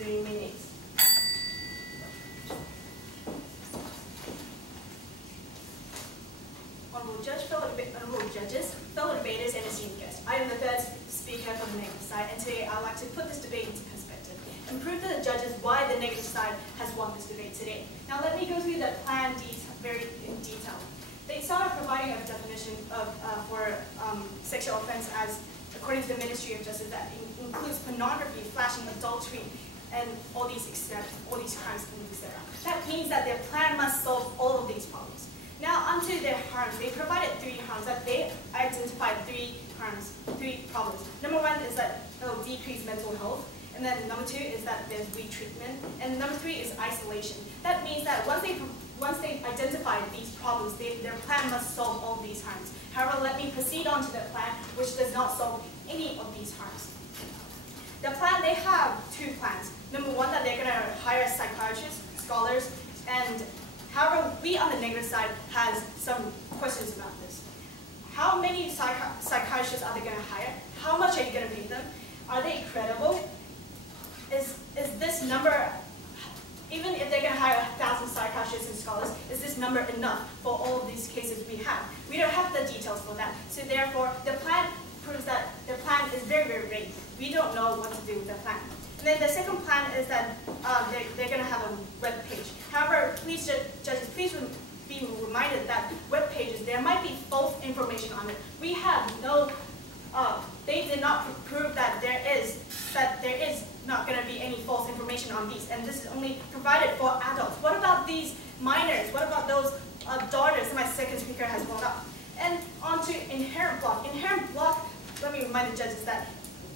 3 minutes. Honorable judges, fellow debaters, and esteemed guests. I am the third speaker from the negative side, and today I'd like to put this debate into perspective and prove to the judges why the negative side has won this debate today. Now let me go through the plan very in detail. They started providing a definition for sexual offense as, according to the Ministry of Justice, that includes pornography, flashing, adultery, and all these crimes, etc. That means that their plan must solve all of these problems. Now, onto their harms. They provided 3 harms. That they identified 3 harms, 3 problems. Number 1 is that it will decrease mental health. And then number 2 is that there's weak treatment. And number 3 is isolation. That means that once they identified these problems, their plan must solve all these harms. However, let me proceed on to their plan, which does not solve any of these harms. The plan, they have 2 plans. Number 1, that they're going to hire psychiatrists, scholars, and however, we on the negative side has some questions about this. How many psychiatrists are they going to hire? How much are you going to pay them? Are they credible? Is this number, even if they're going to hire 1,000 psychiatrists and scholars, is this number enough for all of these cases we have? We don't have the details for that. So therefore, the plan proves that the plan is very, very vague. We don't know what to do with the plan. And then the second plan is that they're going to have a web page. However, please, judges, please be reminded that web pages, there might be false information on it. We have no, they did not prove that there is not going to be any false information on these, and this is only provided for adults. What about these minors? What about those daughters that my second speaker has brought up? And on to inherent block. Inherent block, let me remind the judges that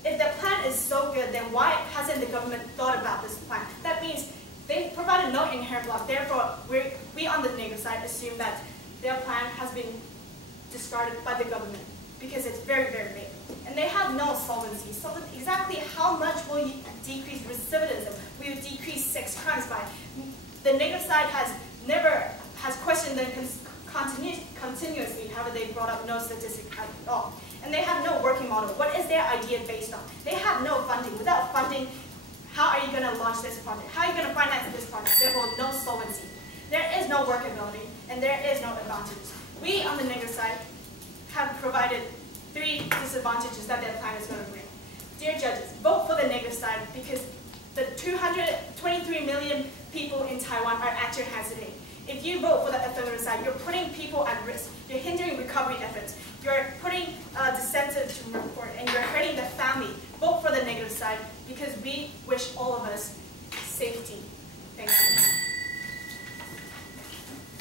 if the plan is so good, then why hasn't the government thought about this plan? That means they provided no inherent block. Therefore, we on the negative side assume that their plan has been discarded by the government because it's very, very vague. And they have no solvency. So exactly how much will you decrease recidivism? Will you decrease sex crimes by? The negative side has questioned them continuously. However, they brought up no statistic at all. And they have no working model. What is their idea based on? They have no funding. Without funding, how are you going to launch this project? How are you going to finance this project? Therefore, no solvency. There is no workability, and there is no advantages. We, on the negative side, have provided 3 disadvantages that their plan is going to bring. Dear judges, vote for the negative side because the 223 million people in Taiwan are at your hands today. If you vote for the affirmative side, you're putting people at risk. You're hindering recovery efforts. You're putting dissenters to report, and you're hurting the family. Vote for the negative side because we wish all of us safety. Thank you.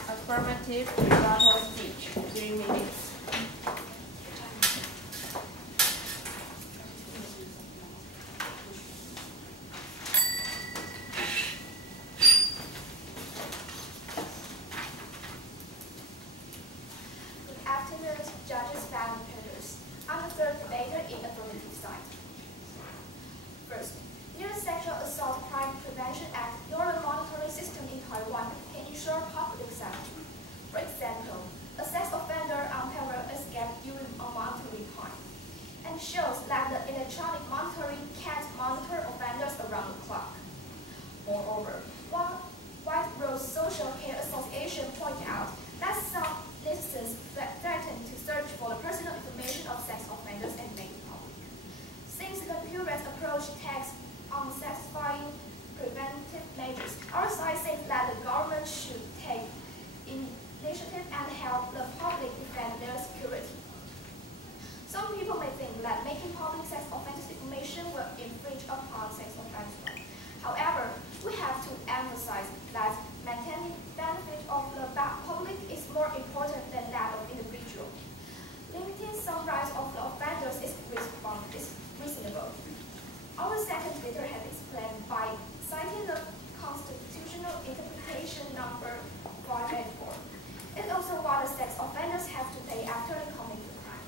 Affirmative rebuttal speech, 3 minutes. Judges, panel members. I'm the third debater in the affirmative side. First, neither Sexual Assault Crime Prevention Act nor the monitoring system in Taiwan can ensure public safety. For example, a sex offender on parole escaped during a monitoring time, and shows that the electronic monitoring can't monitor offenders around the clock. Moreover, White Rose Social Care Association pointed out that some listeners threaten to search for the personal information of sex offenders and make it public. Since the purist approach takes unsatisfying preventive measures, our side says that the government should take initiative and help the public defend their security. Some people may think that making public sex offenders information will infringe upon sex offenders' rights. However, we have to emphasize that maintaining benefit of the public is more important than that of individual. Limiting some rights of the offenders is reasonable. Our second leader has explained by citing the constitutional interpretation number 584. It's also what the sex offenders have to pay after they commit the crime.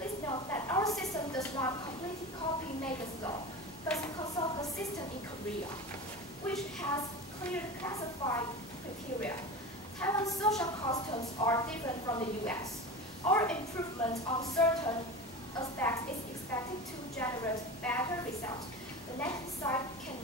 Please note that our system does not completely copy Megan's law, but consult the system in Korea, which has clear classified criteria. Taiwan's social customs are different from the US. Our improvement on certain aspects is expected to generate better results. The next slide can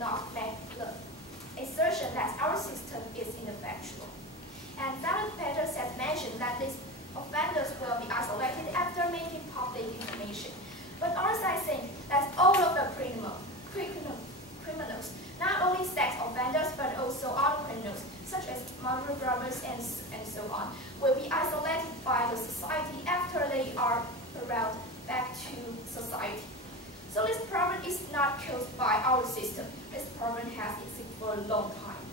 This problem has existed for a long time.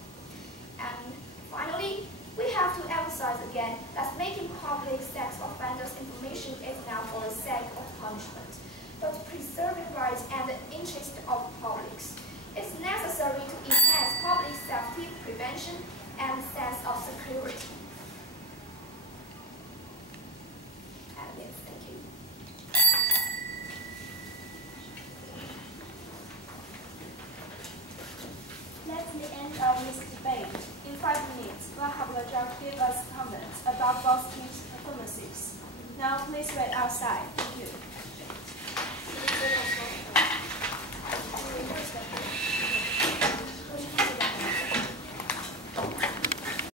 And finally, we have to emphasize again that making public sex offenders' information is not for the sake of punishment, but preserving rights and the interests of publics. It's necessary to enhance public safety, prevention, and sense of security. And yes, thank you. That's the end of this debate. In 5 minutes, we'll have the judge give us comments about both teams' performances. Now, please wait outside. Thank you.